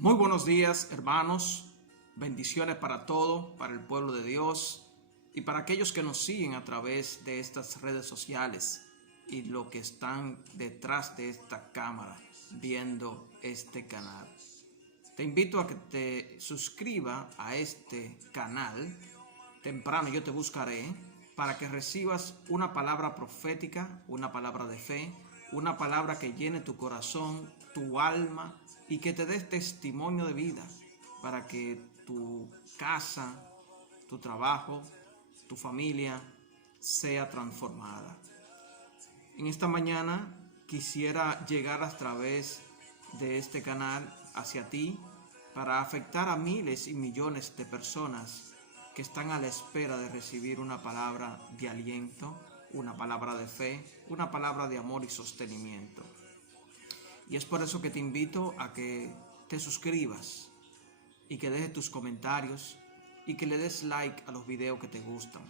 Muy buenos días, hermanos. Bendiciones para todo, para el pueblo de Dios y para aquellos que nos siguen a través de estas redes sociales y los que están detrás de esta cámara viendo este canal. Te invito a que te suscribas a este canal. Temprano yo te buscaré para que recibas una palabra profética, una palabra de fe, una palabra que llene tu corazón, tu alma y que te dé testimonio de vida para que tu casa, tu trabajo, tu familia sea transformada. En esta mañana quisiera llegar a través de este canal hacia ti para afectar a miles y millones de personas que están a la espera de recibir una palabra de aliento, una palabra de fe, una palabra de amor y sostenimiento. Y es por eso que te invito a que te suscribas y que dejes tus comentarios y que le des like a los videos que te gustan.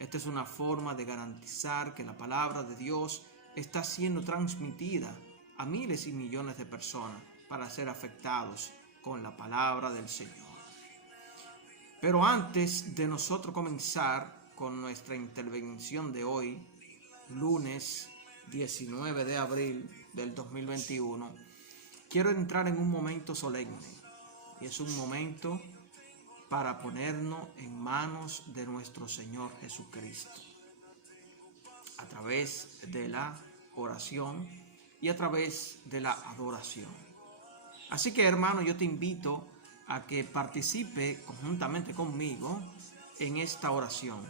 Esta es una forma de garantizar que la palabra de Dios está siendo transmitida a miles y millones de personas para ser afectados con la palabra del Señor. Pero antes de nosotros comenzar con nuestra intervención de hoy, lunes 19 de abril del 2021, quiero entrar en un momento solemne. Y es un momento para ponernos en manos de nuestro Señor Jesucristo, a través de la oración y a través de la adoración. Así que, hermano, yo te invito a que participe conjuntamente conmigo en esta oración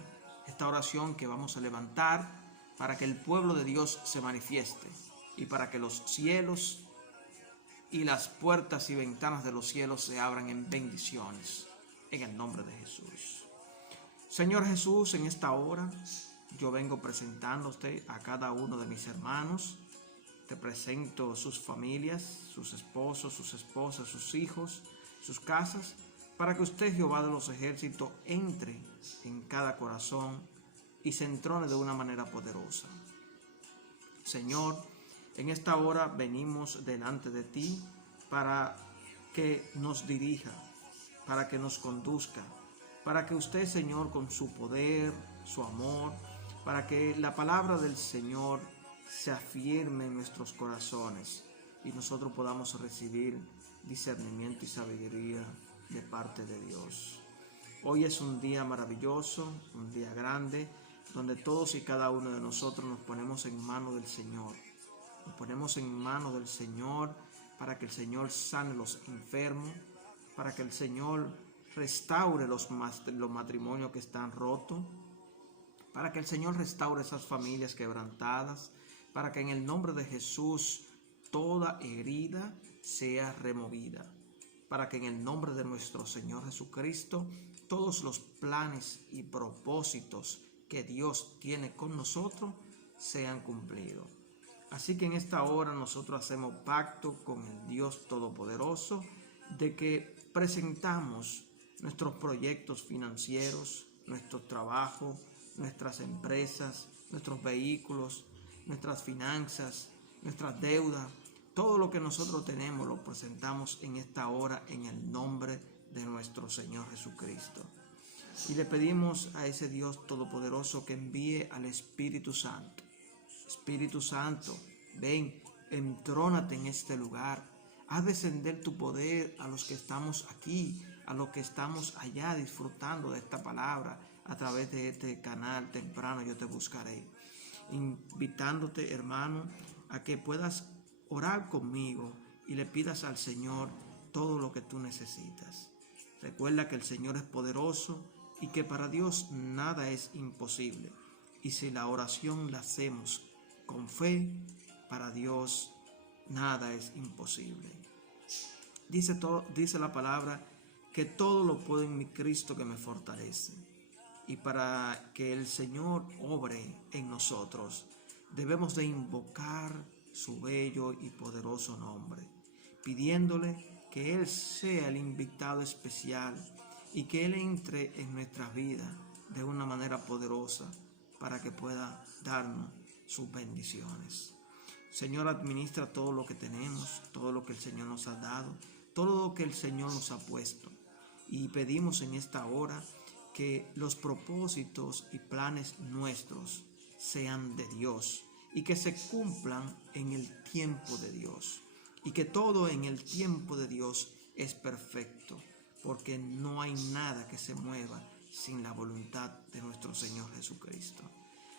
que vamos a levantar para que el pueblo de Dios se manifieste y para que los cielos y las puertas y ventanas de los cielos se abran en bendiciones, en el nombre de Jesús. Señor Jesús, en esta hora yo vengo presentándote a cada uno de mis hermanos. Te presento sus familias, sus esposos, sus esposas, sus hijos, sus casas, para que usted, Jehová de los ejércitos, entre en cada corazón y se entrone de una manera poderosa. Señor, en esta hora venimos delante de ti para que nos dirija, para que nos conduzca, para que usted, Señor, con su poder, su amor, para que la palabra del Señor se afirme en nuestros corazones y nosotros podamos recibir discernimiento y sabiduría de parte de Dios. Hoy es un día maravilloso, un día grande, donde todos y cada uno de nosotros nos ponemos en manos del Señor. Nos ponemos en manos del Señor para que el Señor sane los enfermos, para que el Señor restaure los matrimonios que están rotos, para que el Señor restaure esas familias quebrantadas, para que en el nombre de Jesús toda herida sea removida, para que en el nombre de nuestro Señor Jesucristo todos los planes y propósitos que Dios tiene con nosotros sean cumplidos. Así que en esta hora nosotros hacemos pacto con el Dios Todopoderoso de que presentamos nuestros proyectos financieros, nuestro trabajo, nuestras empresas, nuestros vehículos, nuestras finanzas, nuestras deudas, todo lo que nosotros tenemos lo presentamos en esta hora en el nombre de nuestro Señor Jesucristo. Y le pedimos a ese Dios Todopoderoso que envíe al Espíritu Santo. Espíritu Santo, ven, entrónate en este lugar. Haz descender tu poder a los que estamos aquí, a los que estamos allá disfrutando de esta palabra a través de este canal. Temprano yo te buscaré. Invitándote, hermano, a que puedas orar conmigo y le pidas al Señor todo lo que tú necesitas. Recuerda que el Señor es poderoso y que para Dios nada es imposible. Y si la oración la hacemos con fe, para Dios nada es imposible. Dice la palabra que todo lo puedo en mi Cristo que me fortalece. Y para que el Señor obre en nosotros, debemos de invocar su bello y poderoso nombre, pidiéndole que Él sea el invitado especial y que Él entre en nuestras vidas de una manera poderosa para que pueda darnos sus bendiciones. Señor, administra todo lo que tenemos, todo lo que el Señor nos ha dado, todo lo que el Señor nos ha puesto. Y pedimos en esta hora que los propósitos y planes nuestros sean de Dios y que se cumplan en el tiempo de Dios. Y que todo en el tiempo de Dios es perfecto, porque no hay nada que se mueva sin la voluntad de nuestro Señor Jesucristo.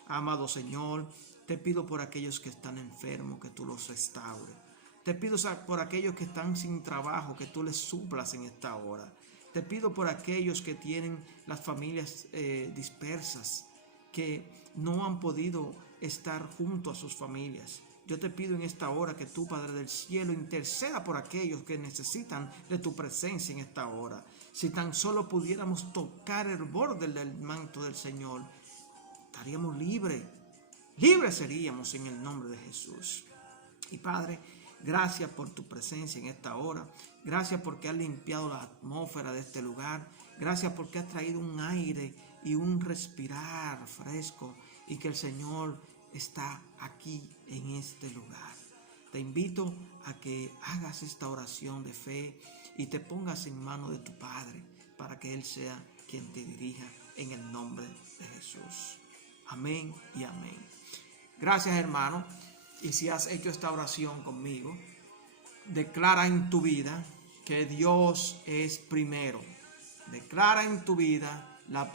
Amado Señor, te pido por aquellos que están enfermos, que tú los restaures. Te pido por aquellos que están sin trabajo, que tú les suplas en esta hora. Te pido por aquellos que tienen las familias dispersas, que no han podido estar junto a sus familias. Yo te pido en esta hora que tú, Padre del cielo, interceda por aquellos que necesitan de tu presencia en esta hora. Si tan solo pudiéramos tocar el borde del manto del Señor, estaríamos libres seríamos en el nombre de Jesús. Y Padre, gracias por tu presencia en esta hora. Gracias porque has limpiado la atmósfera de este lugar. Gracias porque has traído un aire y un respirar fresco, y que el Señor está aquí en este lugar. Te invito a que hagas esta oración de fe y te pongas en manos de tu Padre para que Él sea quien te dirija en el nombre de Jesús. Amén y amén. Gracias, hermano. Y si has hecho esta oración conmigo, declara en tu vida que Dios es primero. Declara en tu vida la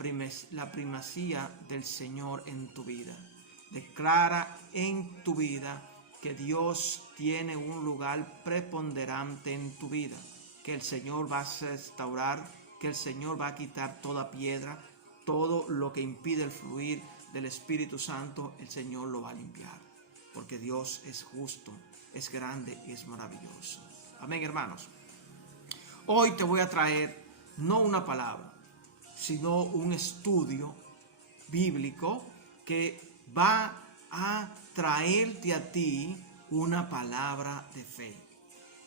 primacía del Señor en tu vida. Declara en tu vida que Dios tiene un lugar preponderante en tu vida, que el Señor va a restaurar, que el Señor va a quitar toda piedra, todo lo que impide el fluir del Espíritu Santo, el Señor lo va a limpiar, porque Dios es justo, es grande y es maravilloso. Amén, hermanos. Hoy te voy a traer no una palabra, sino un estudio bíblico que va a traerte a ti una palabra de fe.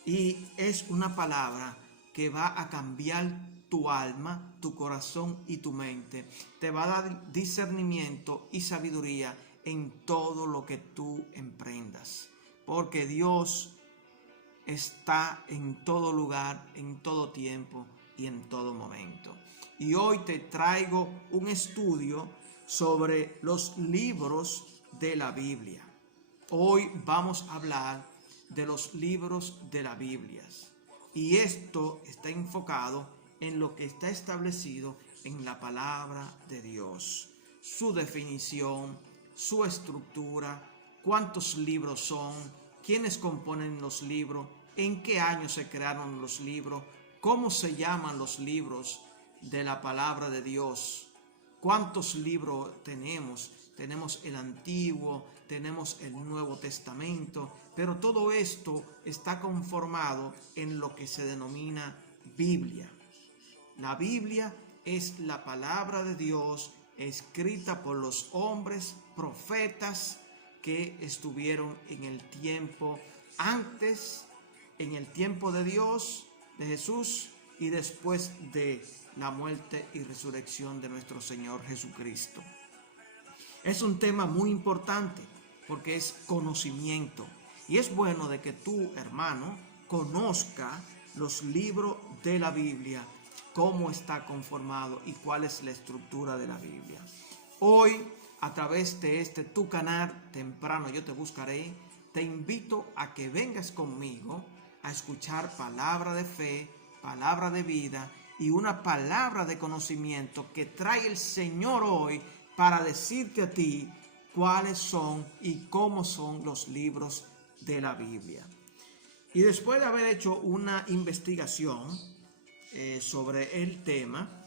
Y es una palabra que va a cambiar tu alma, tu corazón y tu mente. Te va a dar discernimiento y sabiduría en todo lo que tú emprendas. Porque Dios está en todo lugar, en todo tiempo y en todo momento. Y hoy te traigo un estudio sobre los libros de la Biblia. Hoy vamos a hablar de los libros de la Biblia. Y esto está enfocado en lo que está establecido en la palabra de Dios. Su definición, su estructura, cuántos libros son, quiénes componen los libros, en qué año se crearon los libros, cómo se llaman los libros de la palabra de Dios, cuántos libros tenemos. Tenemos el Antiguo, tenemos el Nuevo Testamento, pero todo esto está conformado en lo que se denomina Biblia. La Biblia es la palabra de Dios escrita por los hombres, profetas que estuvieron en el tiempo antes, en el tiempo de Dios, de Jesús, y después de la muerte y resurrección de nuestro Señor Jesucristo. Es un tema muy importante porque es conocimiento, y es bueno de que tú, hermano, conozca los libros de la Biblia, cómo está conformado y cuál es la estructura de la Biblia. Hoy, a través de tu canal, temprano yo te buscaré, te invito a que vengas conmigo a escuchar palabra de fe, palabra de vida y una palabra de conocimiento que trae el Señor hoy para decirte a ti cuáles son y cómo son los libros de la Biblia. Y después de haber hecho una investigación sobre el tema,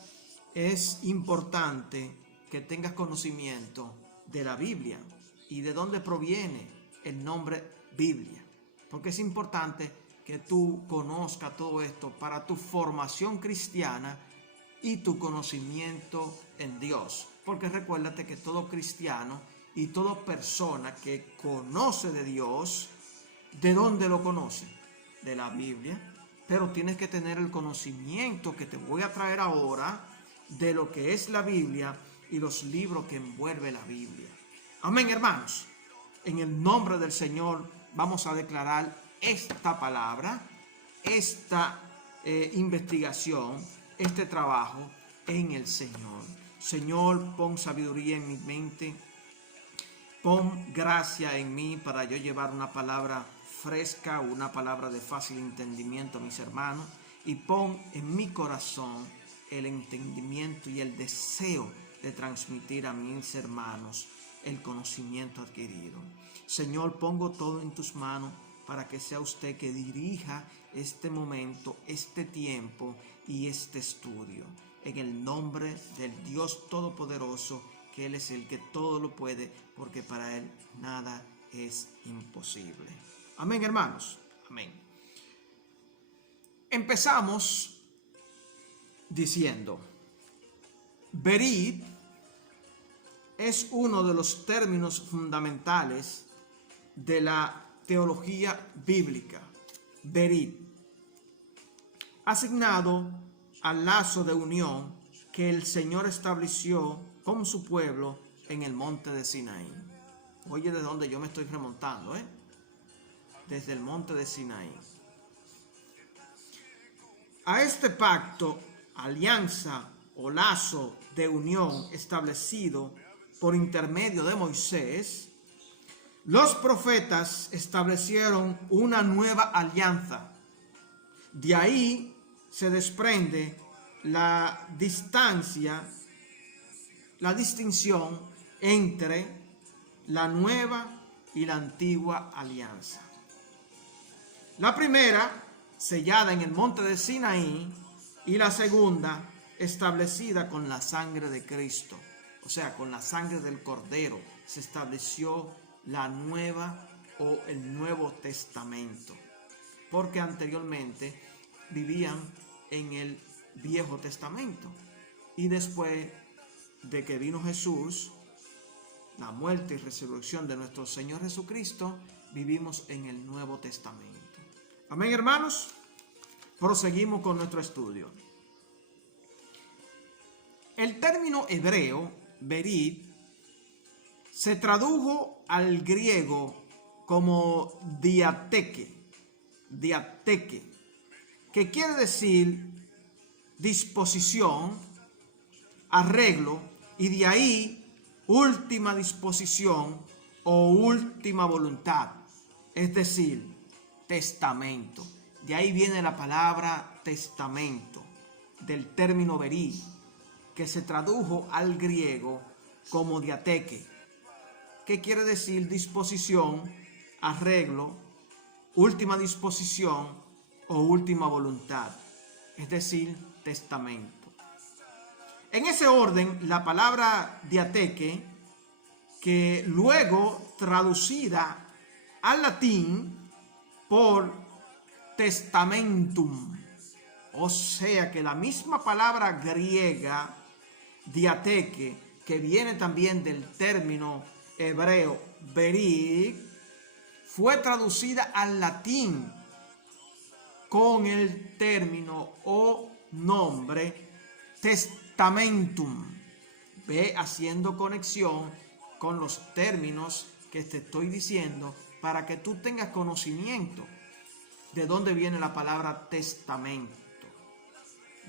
es importante que tengas conocimiento de la Biblia y de dónde proviene el nombre Biblia, porque es importante que tú conozcas todo esto para tu formación cristiana y tu conocimiento en Dios. Porque recuérdate que todo cristiano y toda persona que conoce de Dios, ¿de dónde lo conoce? De la Biblia. Pero tienes que tener el conocimiento que te voy a traer ahora de lo que es la Biblia y los libros que envuelve la Biblia. Amén, hermanos. En el nombre del Señor vamos a declarar esta palabra, esta investigación, este trabajo en el Señor. Señor, pon sabiduría en mi mente, pon gracia en mí para yo llevar una palabra fresca, una palabra de fácil entendimiento a mis hermanos, y pon en mi corazón el entendimiento y el deseo de transmitir a mis hermanos el conocimiento adquirido. Señor, pongo todo en tus manos para que sea usted que dirija este momento, este tiempo y este estudio. En el nombre del Dios Todopoderoso, que Él es el que todo lo puede, porque para Él nada es imposible. Amén, hermanos. Amén. Empezamos diciendo, Berit es uno de los términos fundamentales de la teología bíblica. Berit, asignado al lazo de unión que el Señor estableció con su pueblo en el monte de Sinaí. Oye, de dónde yo me estoy remontando, desde el monte de Sinaí. A este pacto, alianza o lazo de unión establecido por intermedio de Moisés, los profetas establecieron una nueva alianza. De ahí se desprende la distinción entre la nueva y la antigua alianza. La primera, sellada en el monte de Sinaí, y la segunda, establecida con la sangre de Cristo, o sea, con la sangre del Cordero, se estableció la nueva o el Nuevo Testamento, porque anteriormente vivían en el Viejo Testamento, y después de que vino Jesús, la muerte y resurrección de nuestro Señor Jesucristo, vivimos en el Nuevo Testamento. Amén, hermanos. Proseguimos con nuestro estudio. El término hebreo, berit, se tradujo al griego como diateque, que quiere decir disposición, arreglo, y de ahí última disposición o última voluntad, es decir, testamento. De ahí viene la palabra testamento, del término berit, que se tradujo al griego como diateque, que quiere decir disposición, arreglo, última disposición o última voluntad, es decir, testamento. En ese orden, la palabra diateque, que luego traducida al latín por testamentum, o sea que la misma palabra griega diateque, que viene también del término hebreo berit, fue traducida al latín con el término o nombre testamentum. Ve haciendo conexión con los términos que te estoy diciendo para que tú tengas conocimiento de dónde viene la palabra testamento.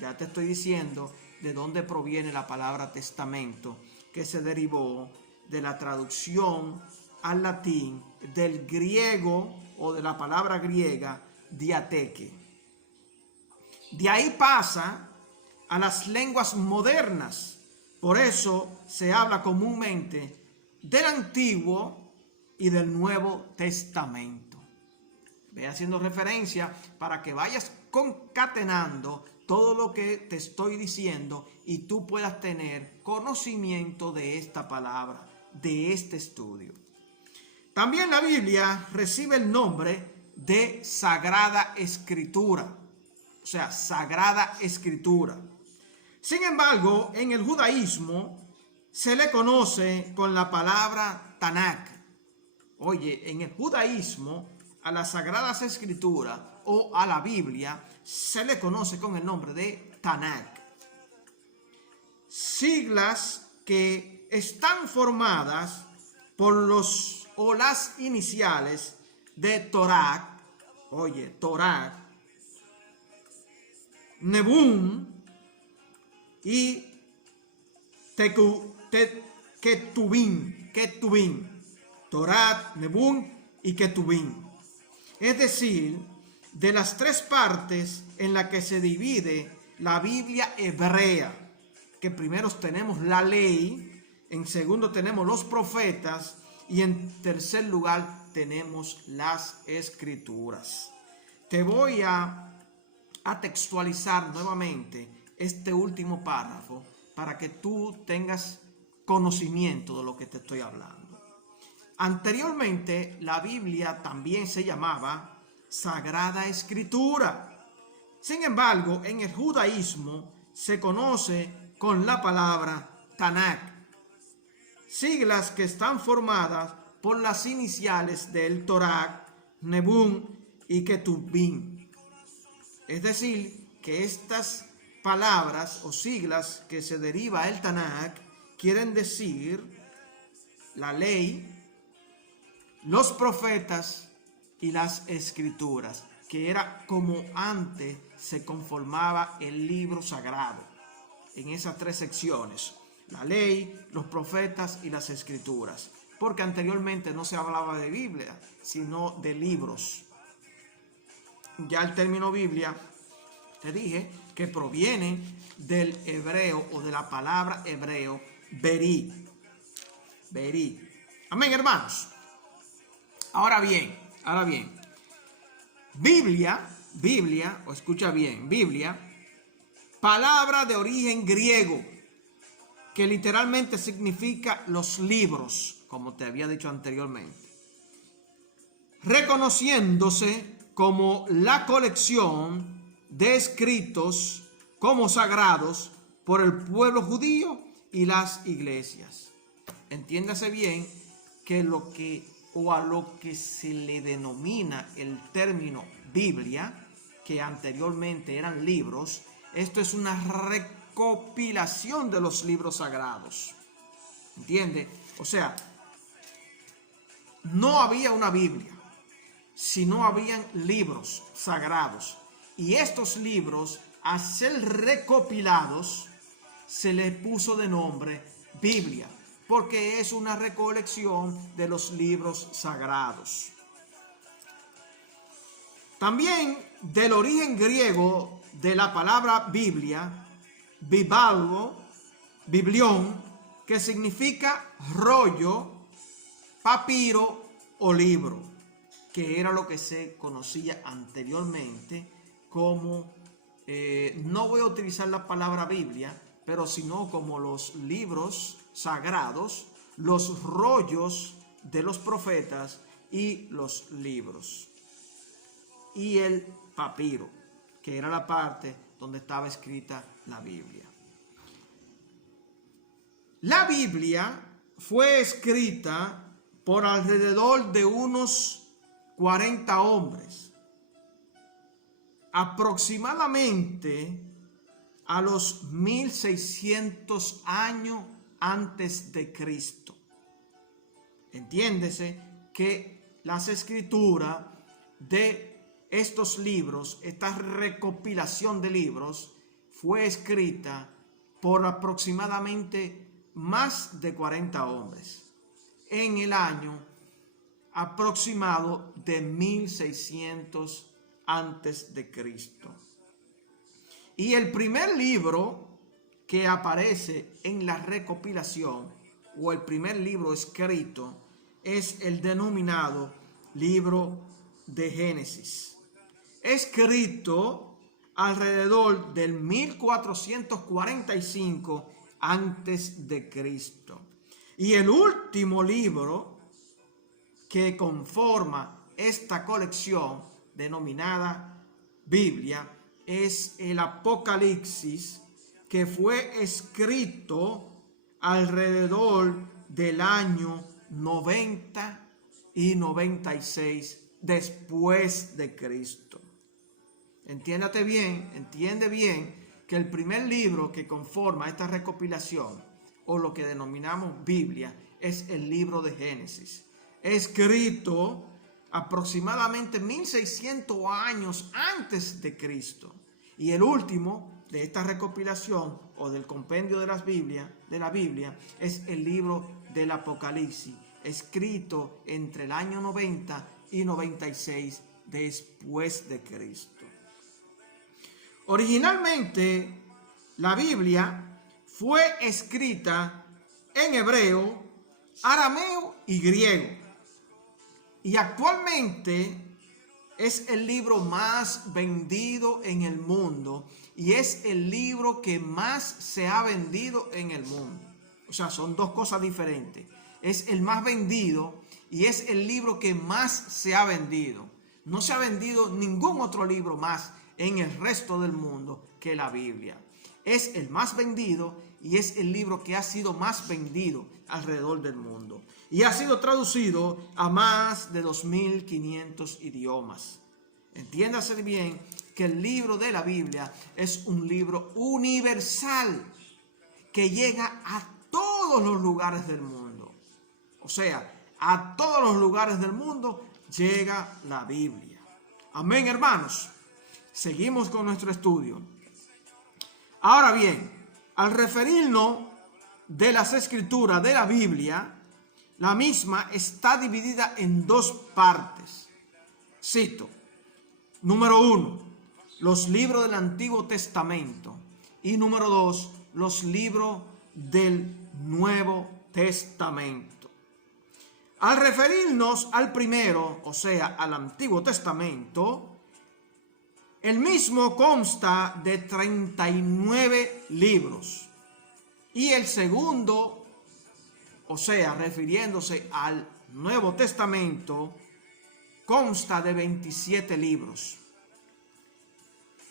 Ya te estoy diciendo de dónde proviene la palabra testamento, que se derivó de la traducción al latín del griego o de la palabra griega diateque. De ahí pasa a las lenguas modernas. Por eso se habla comúnmente del Antiguo y del Nuevo Testamento. Ve haciendo referencia para que vayas concatenando todo lo que te estoy diciendo y tú puedas tener conocimiento de esta palabra, de este estudio. También la Biblia recibe el nombre de Sagrada Escritura, o sea, Sagrada Escritura. Sin embargo, en el judaísmo se le conoce con la palabra Tanakh. Oye, en el judaísmo a las Sagradas Escrituras o a la Biblia se le conoce con el nombre de Tanakh. Siglas que están formadas por los o las iniciales de Torah, oye, Torah, Nebún y Ketubín. Torat, Nebún y Ketubín. Es decir, de las tres partes en las que se divide la Biblia hebrea, que primero tenemos la ley, en segundo tenemos los profetas y en tercer lugar tenemos las escrituras. Te voy a textualizar nuevamente este último párrafo para que tú tengas conocimiento de lo que te estoy hablando. Anteriormente, la Biblia también se llamaba Sagrada Escritura. Sin embargo, en el judaísmo se conoce con la palabra Tanakh, siglas que están formadas por las iniciales del Torah, Nebún y Ketubín. Es decir, que estas palabras o siglas que se deriva el Tanakh quieren decir la ley, los profetas y las escrituras, que era como antes se conformaba el libro sagrado, en esas tres secciones: la ley, los profetas y las escrituras, porque anteriormente no se hablaba de Biblia, sino de libros. Ya el término Biblia, te dije que proviene del hebreo o de la palabra hebreo Berí. Amén, hermanos. Ahora bien, Biblia, o escucha bien, Biblia, palabra de origen griego, que literalmente significa los libros, como te había dicho anteriormente, reconociéndose como la colección de escritos como sagrados por el pueblo judío y las iglesias. Entiéndase bien que a lo que se le denomina el término Biblia, que anteriormente eran libros, esto es una recopilación de los libros sagrados. ¿Entiende? O sea, no había una Biblia, sino habían libros sagrados. Y estos libros, al ser recopilados, se le puso de nombre Biblia, porque es una recolección de los libros sagrados. También del origen griego de la palabra Biblia, biblión, que significa rollo, papiro o libro, que era lo que se conocía anteriormente como, no voy a utilizar la palabra Biblia, pero sino como los libros sagrados, los rollos de los profetas y los libros. Y el papiro, que era la parte donde estaba escrita la Biblia. La Biblia fue escrita por alrededor de unos 40 hombres, aproximadamente a los 1600 años antes de Cristo. Entiéndese que las escrituras de estos libros, esta recopilación de libros, fue escrita por aproximadamente más de 40 hombres en el año aproximado de 1600 antes de Cristo. Y el primer libro que aparece en la recopilación, o el primer libro escrito, es el denominado libro de Génesis, escrito alrededor del 1445 antes de Cristo. Y el último libro que conforma esta colección denominada Biblia es el Apocalipsis, que fue escrito alrededor del año 90 y 96 después de Cristo. Entiende bien que el primer libro que conforma esta recopilación, o lo que denominamos Biblia, es el libro de Génesis, escrito aproximadamente 1600 años antes de Cristo. Y el último de esta recopilación o del compendio de la Biblia es el libro del Apocalipsis, escrito entre el año 90 y 96 después de Cristo. Originalmente, la Biblia fue escrita en hebreo, arameo y griego. Y actualmente es el libro más vendido en el mundo y es el libro que más se ha vendido en el mundo. O sea, son dos cosas diferentes. Es el más vendido y es el libro que más se ha vendido. No se ha vendido ningún otro libro más en el resto del mundo que la Biblia. Es el más vendido y es el libro que ha sido más vendido alrededor del mundo. Y ha sido traducido a más de 2.500 idiomas. Entiéndase bien que el libro de la Biblia es un libro universal que llega a todos los lugares del mundo. O sea, a todos los lugares del mundo llega la Biblia. Amén, hermanos. Seguimos con nuestro estudio. Ahora bien, al referirnos de las escrituras de la Biblia, la misma está dividida en dos partes. Cito. Número 1, los libros del Antiguo Testamento. Y número 2, los libros del Nuevo Testamento. Al referirnos al primero, o sea, al Antiguo Testamento, el mismo consta de 39 libros. Y el segundo, o sea, refiriéndose al Nuevo Testamento, consta de 27 libros.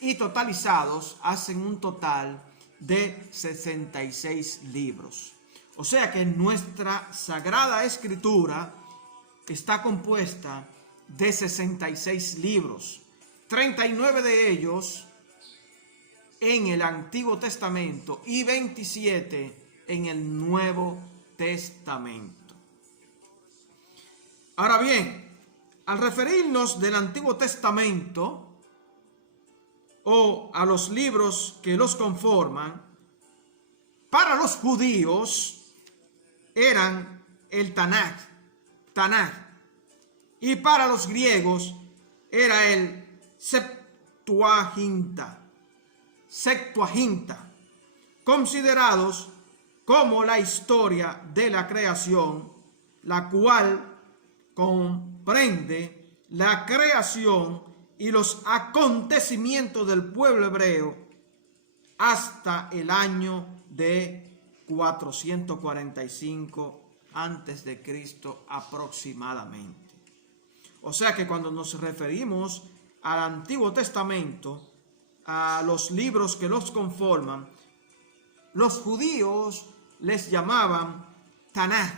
Y totalizados hacen un total de 66 libros. O sea que nuestra Sagrada Escritura está compuesta de 66 libros. 39 de ellos en el Antiguo Testamento y 27 en el Nuevo Testamento. Ahora bien, al referirnos del Antiguo Testamento o a los libros que los conforman, para los judíos eran el Tanaj, y para los griegos era el Septuaginta, considerados como la historia de la creación, la cual comprende la creación y los acontecimientos del pueblo hebreo hasta el año de 445 antes de Cristo aproximadamente. O sea que cuando nos referimos al Antiguo Testamento, a los libros que los conforman, los judíos les llamaban Tanaj,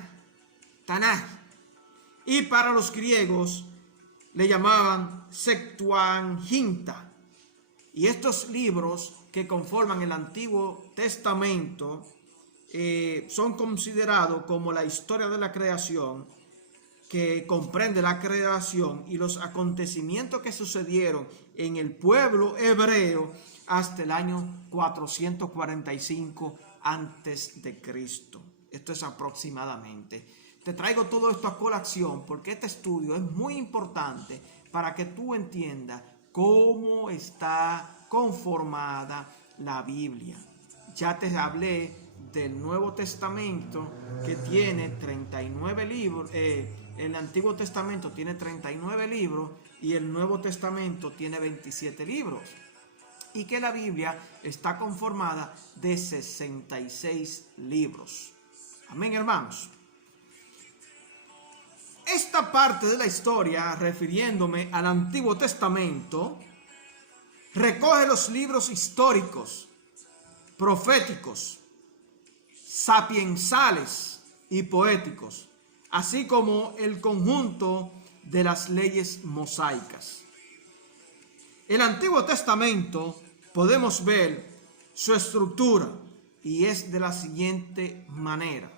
y para los griegos le llamaban Septuaginta. Y estos libros que conforman el Antiguo Testamento son considerados como la historia de la creación, que comprende la creación y los acontecimientos que sucedieron en el pueblo hebreo hasta el año 445 antes de Cristo. Esto es aproximadamente. Te traigo todo esto a colación porque este estudio es muy importante para que tú entiendas cómo está conformada la Biblia. Ya te hablé del Nuevo Testamento, que tiene 39 libros. El Antiguo Testamento tiene 39 libros y el Nuevo Testamento tiene 27 libros. Y que la Biblia está conformada de 66 libros. Amén, hermanos. Esta parte de la historia, refiriéndome al Antiguo Testamento, recoge los libros históricos, proféticos, sapiensales y poéticos, así como el conjunto de las leyes mosaicas. El Antiguo Testamento podemos ver su estructura y es de la siguiente manera.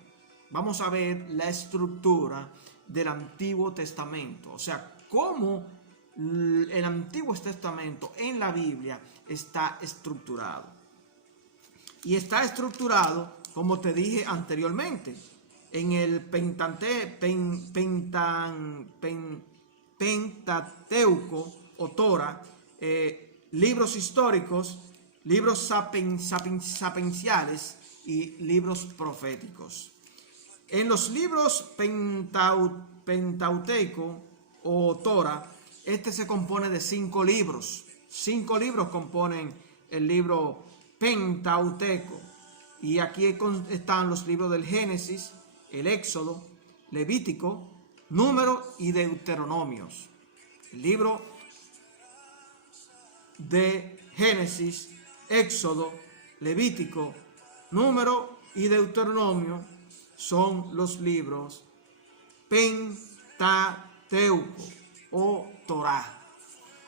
Vamos a ver la estructura del Antiguo Testamento, o sea, cómo el Antiguo Testamento en la Biblia está estructurado. Y está estructurado, como te dije anteriormente, en el Pentateuco o Torah, libros históricos, libros sapienciales y libros proféticos. En los libros Pentateuco o Torah, este se compone de 5 libros. 5 libros componen el libro Pentateuco. Y aquí están los libros del Génesis, el Éxodo, Levítico, Número y Deuteronomios. El libro de Génesis, Éxodo, Levítico, Número y Deuteronomio son los libros Pentateuco o Torah.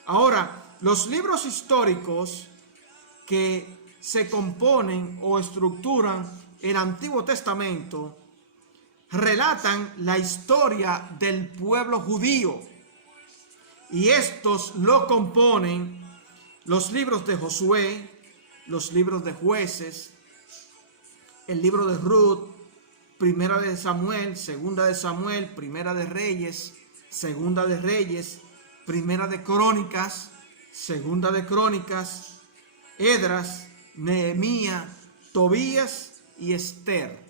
Ahora, los libros históricos que se componen o estructuran el Antiguo Testamento relatan la historia del pueblo judío, y estos lo componen los libros de Josué, los libros de Jueces, el libro de Ruth, Primera de Samuel, Segunda de Samuel, Primera de Reyes, Segunda de Reyes, Primera de Crónicas, Segunda de Crónicas, Esdras, Nehemías, Tobías y Esther.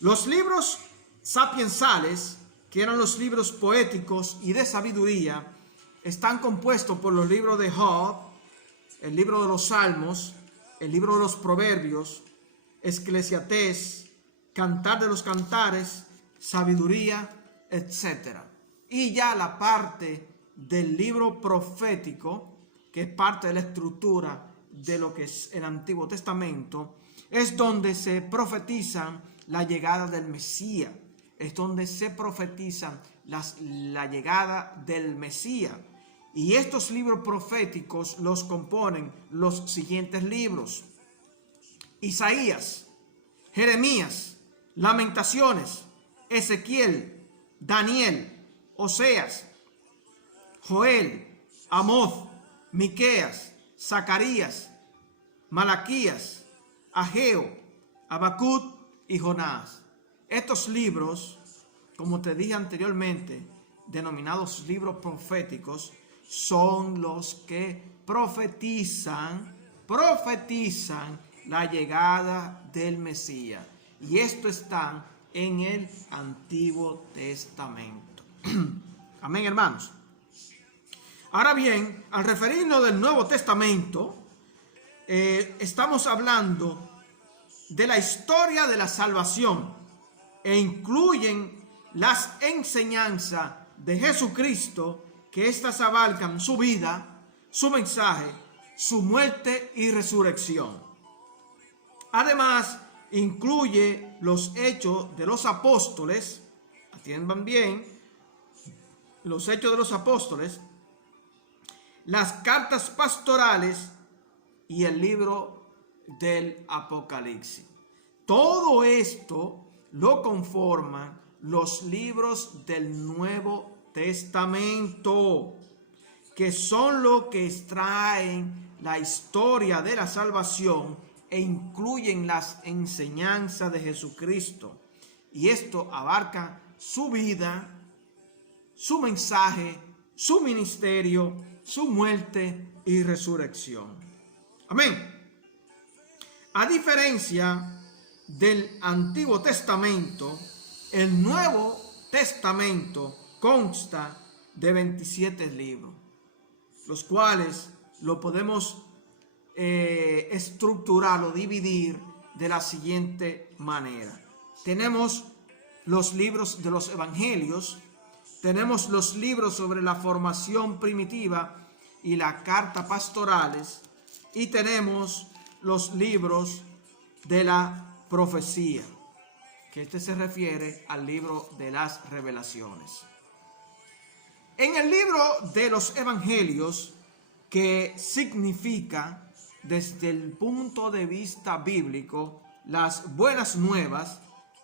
Los libros sapiensales, que eran los libros poéticos y de sabiduría, están compuestos por los libros de Job, el libro de los Salmos, el libro de los Proverbios, Eclesiastés, Cantar de los Cantares, Sabiduría, etc. Y ya la parte del libro profético, que es parte de la estructura de lo que es el Antiguo Testamento, es donde se profetizan la llegada del Mesías, es donde se profetizan la llegada del Mesías. Y estos libros proféticos los componen los siguientes libros: Isaías, Jeremías, Lamentaciones, Ezequiel, Daniel, Oseas, Joel, Amós, Miqueas, Zacarías, Malaquías, Ageo, Habacuc y Jonás. Estos libros, como te dije anteriormente, denominados libros proféticos, son los que profetizan la llegada del Mesías. Y esto está en el Antiguo Testamento. Amén, hermanos. Ahora bien, al referirnos del Nuevo Testamento, estamos hablando de la historia de la salvación e incluyen las enseñanzas de Jesucristo, que éstas abarcan su vida, su mensaje, su muerte y resurrección. Además, incluye los hechos de los apóstoles, atiendan bien, los hechos de los apóstoles, las cartas pastorales y el libro del Apocalipsis. Todo esto lo conforman los libros del Nuevo Testamento, que son los que extraen la historia de la salvación e incluyen las enseñanzas de Jesucristo. Y esto abarca su vida, su mensaje, su ministerio, su muerte y resurrección. Amén. A diferencia del Antiguo Testamento, el Nuevo Testamento consta de 27 libros, los cuales lo podemos estructurar o dividir de la siguiente manera. Tenemos los libros de los evangelios, tenemos los libros sobre la formación primitiva y las cartas pastorales, y tenemos los libros de la profecía, que este se refiere al libro de las revelaciones. En el libro de los evangelios, que significa desde el punto de vista bíblico las buenas nuevas,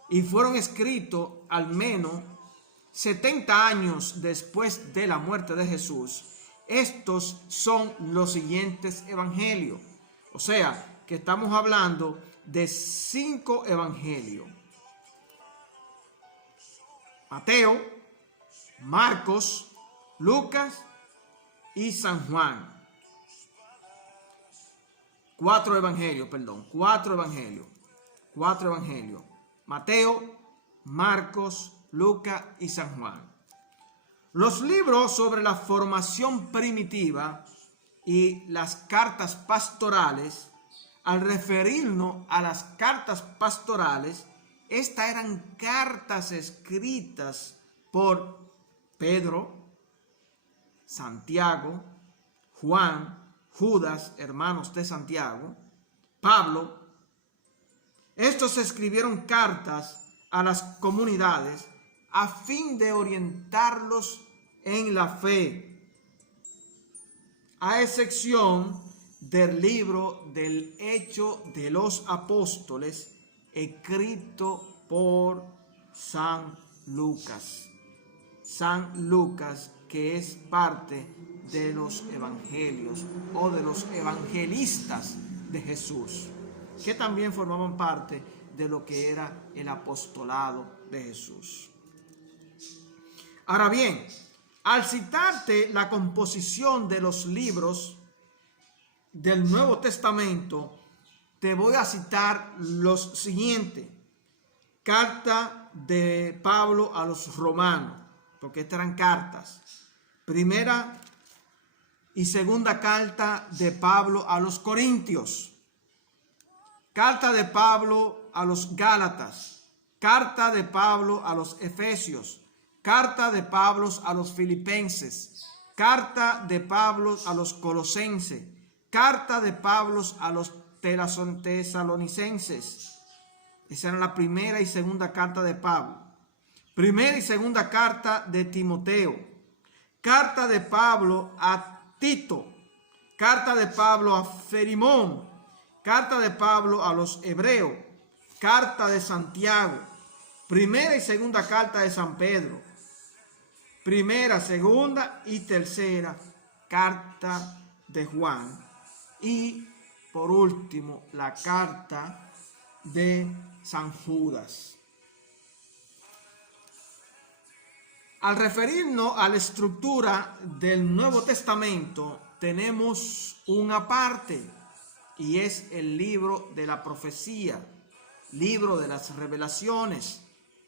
y fueron escritos al menos 70 años después de la muerte de Jesús, estos son los siguientes evangelios. O sea, que estamos hablando de 5 evangelios: Mateo, Marcos, Lucas y San Juan. 4 evangelios. Mateo, Marcos, Lucas y San Juan. Los libros sobre la formación primitiva y las cartas pastorales, al referirnos a las cartas pastorales, estas eran cartas escritas por Pedro, Santiago, Juan, Judas, hermanos de Santiago, Pablo. Estos escribieron cartas a las comunidades a fin de orientarlos en la fe, a excepción del libro del Hecho de los Apóstoles, escrito por San Lucas. San Lucas, que es parte de los evangelios o de los evangelistas de Jesús, que también formaban parte de lo que era el apostolado de Jesús. Ahora bien, al citarte la composición de los libros del Nuevo Testamento, te voy a citar los siguientes. Carta de Pablo a los romanos, porque estas eran cartas. Primera y segunda carta de Pablo a los corintios. Carta de Pablo a los gálatas. Carta de Pablo a los efesios. Carta de Pablo a los filipenses. Carta de Pablo a los colosenses. Carta de Pablo a los tesalonicenses. Esa era la primera y segunda carta de Pablo. Primera y segunda carta de Timoteo. Carta de Pablo a Tito. Carta de Pablo a Filemón. Carta de Pablo a los hebreos. Carta de Santiago. Primera y segunda carta de San Pedro. Primera, segunda y tercera carta de Juan. Y por último, la carta de San Judas. Al referirnos a la estructura del Nuevo Testamento, tenemos una parte, y es el libro de la profecía, libro de las revelaciones,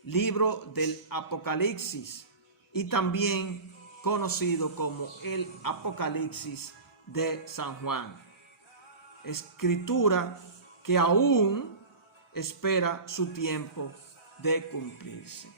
libro del Apocalipsis, y también conocido como el Apocalipsis de San Juan. Escritura que aún espera su tiempo de cumplirse.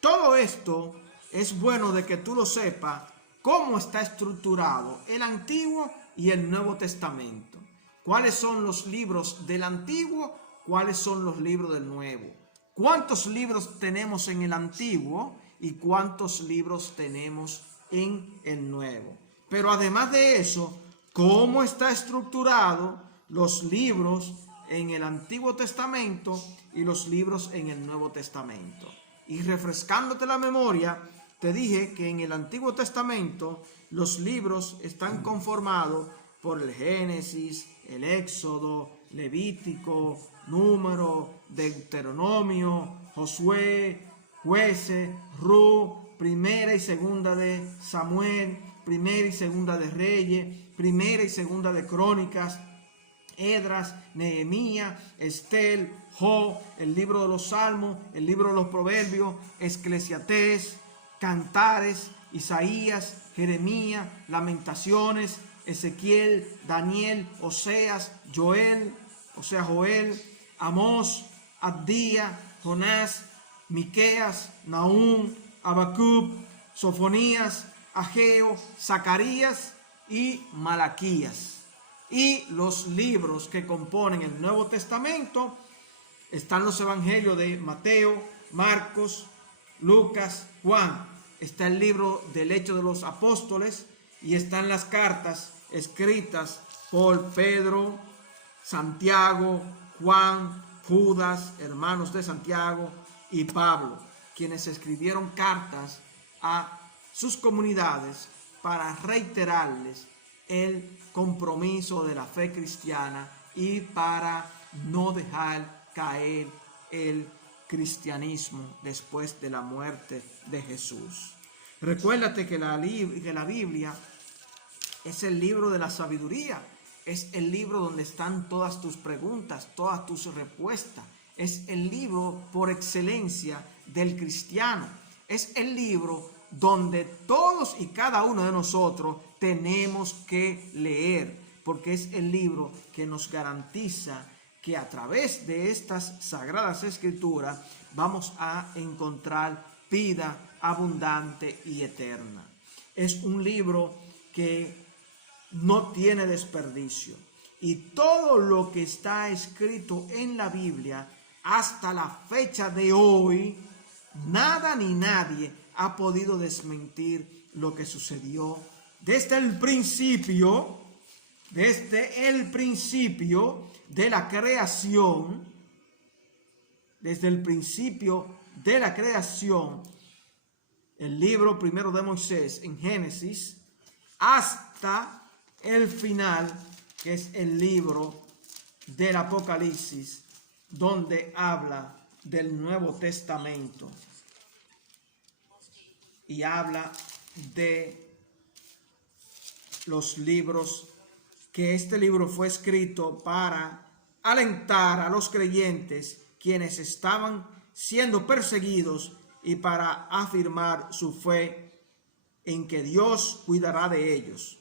Todo esto es bueno de que tú lo sepas, cómo está estructurado el Antiguo y el Nuevo Testamento. ¿Cuáles son los libros del Antiguo? ¿Cuáles son los libros del Nuevo? ¿Cuántos libros tenemos en el Antiguo y cuántos libros tenemos en el Nuevo? Pero además de eso, ¿cómo está estructurado los libros en el Antiguo Testamento y los libros en el Nuevo Testamento? Y refrescándote la memoria, te dije que en el Antiguo Testamento los libros están conformados por el Génesis, el Éxodo, Levítico, Número, Deuteronomio, Josué, Jueces, Ruth, Primera y Segunda de Samuel, Primera y Segunda de Reyes, Primera y Segunda de Crónicas, Esdras, Nehemías, Estel, Job, el libro de los Salmos, el libro de los Proverbios, Eclesiastés, Cantares, Isaías, Jeremías, Lamentaciones, Ezequiel, Daniel, Oseas, Joel, Amós, Abdías, Jonás, Miqueas, Nahum, Habacuc, Sofonías, Ageo, Zacarías y Malaquías. Y los libros que componen el Nuevo Testamento están los evangelios de Mateo, Marcos, Lucas, Juan. Está el libro del Hecho de los Apóstoles y están las cartas escritas por Pedro, Santiago, Juan, Judas, hermanos de Santiago y Pablo. quienes escribieron cartas a sus comunidades para reiterarles el compromiso de la fe cristiana y para no dejar caer el cristianismo después de la muerte de Jesús. Recuérdate que la Biblia es el libro de la sabiduría, es el libro donde están todas tus preguntas, todas tus respuestas, es el libro por excelencia del cristiano, es el libro donde todos y cada uno de nosotros tenemos que leer, porque es el libro que nos garantiza que a través de estas sagradas escrituras vamos a encontrar vida abundante y eterna. Es un libro que no tiene desperdicio, y todo lo que está escrito en la Biblia hasta la fecha de hoy, nada ni nadie ha podido desmentir lo que sucedió desde el principio de la creación, desde el principio de la creación, el libro primero de Moisés en Génesis, hasta el final, que es el libro del Apocalipsis, donde habla del Nuevo Testamento y habla de los libros, que este libro fue escrito para alentar a los creyentes quienes estaban siendo perseguidos y para afirmar su fe en que Dios cuidará de ellos.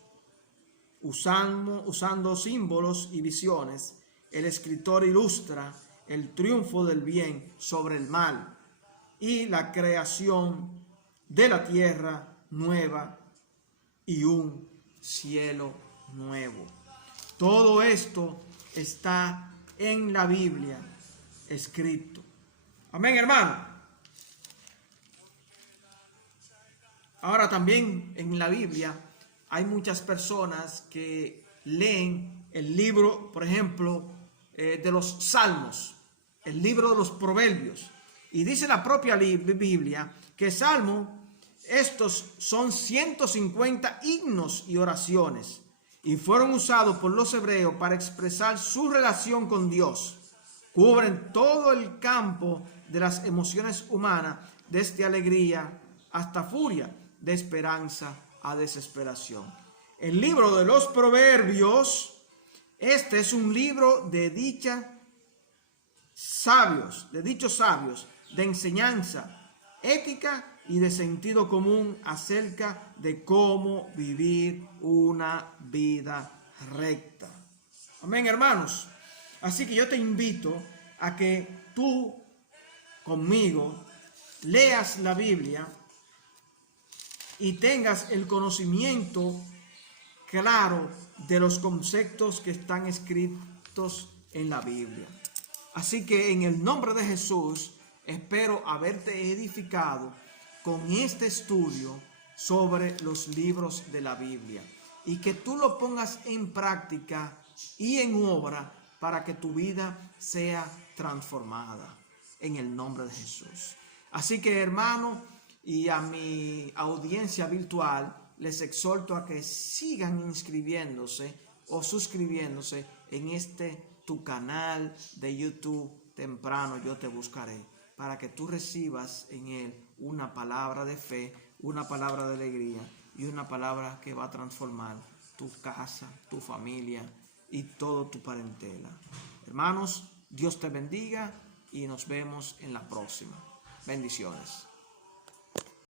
Usando símbolos y visiones, el escritor ilustra el triunfo del bien sobre el mal y la creación de la tierra nueva y un cielo nuevo. Todo esto está en la Biblia escrito. Amén, hermano. Ahora también en la Biblia hay muchas personas que leen el libro, por ejemplo, de los Salmos, el libro de los Proverbios. Y dice la propia Biblia que Salmo, estos son 150 himnos y oraciones, y fueron usados por los hebreos para expresar su relación con Dios. Cubren todo el campo de las emociones humanas, desde alegría hasta furia, de esperanza a desesperación. El libro de los Proverbios, este es un libro de dichos sabios, de enseñanza, ética y de sentido común acerca de cómo vivir una vida recta. Amén, hermanos. Así que yo te invito a que tú conmigo leas la Biblia y tengas el conocimiento claro de los conceptos que están escritos en la Biblia. Así que en el nombre de Jesús, espero haberte edificado con este estudio sobre los libros de la Biblia, y que tú lo pongas en práctica y en obra para que tu vida sea transformada en el nombre de Jesús. Así que, hermano, y a mi audiencia virtual, les exhorto a que sigan inscribiéndose o suscribiéndose en tu canal de YouTube Temprano Yo Te Buscaré, para que tú recibas en él una palabra de fe, una palabra de alegría y una palabra que va a transformar tu casa, tu familia y todo tu parentela. Hermanos, Dios te bendiga y nos vemos en la próxima. Bendiciones.